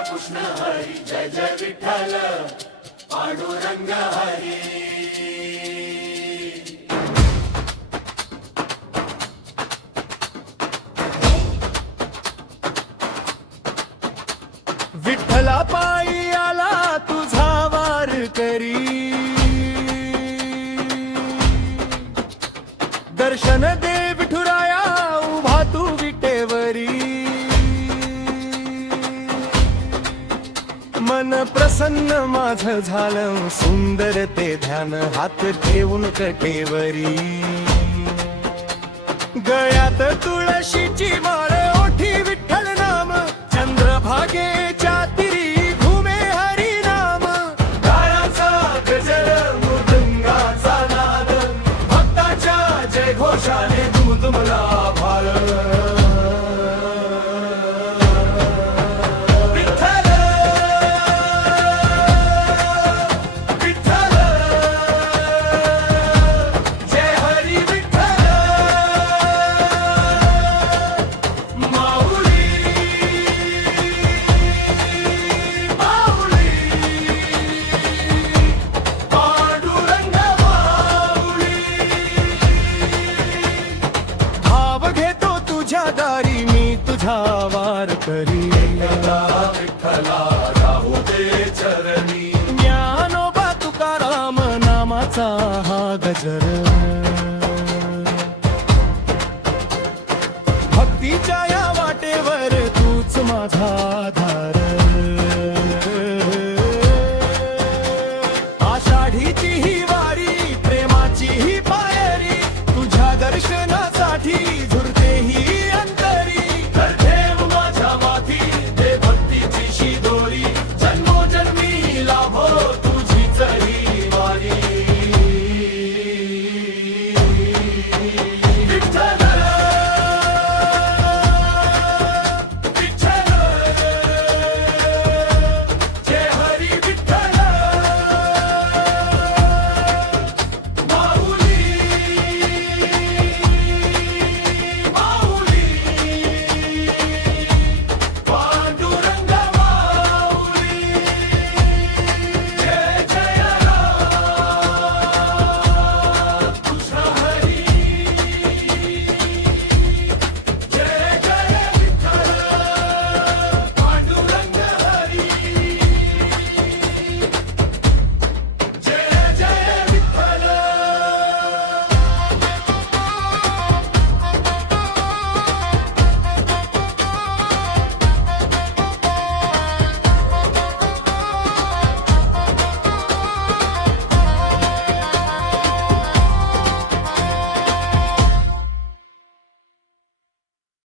कृष्ण हरी, जय जय विठ्ठल पांडुरंग हरी। विठ्ठला पायी आला तुझा वार करी, दर्शन दे विठुराया उभा तू विटेवरी। मन प्रसन्न माझ झालं सुंदर ते ध्यान, हात ठेवून कटेवरी। गळ्यात तुळशीची माळ, ओठी विठ्ठल नाम, चंद्रभागेच्या तिरी घुमे हरी नाम। गाण्याचा गजर मृदंगाचा नाद, भक्ताच्या जय घोषाने दुमदुमला भाळ। विठ्ठल विठ्ठल जय हरी विठ्ठल। माऊली माऊली पांडुरंग माऊली। भाव घेतो तुझ्या दारी मी तुझा वार करी, विठ्ठला राहू दे चरणी। ज्ञानोबा तुकाराम नामाचा हा गजर, भक्तीच्या या वाटेवर तूच माझा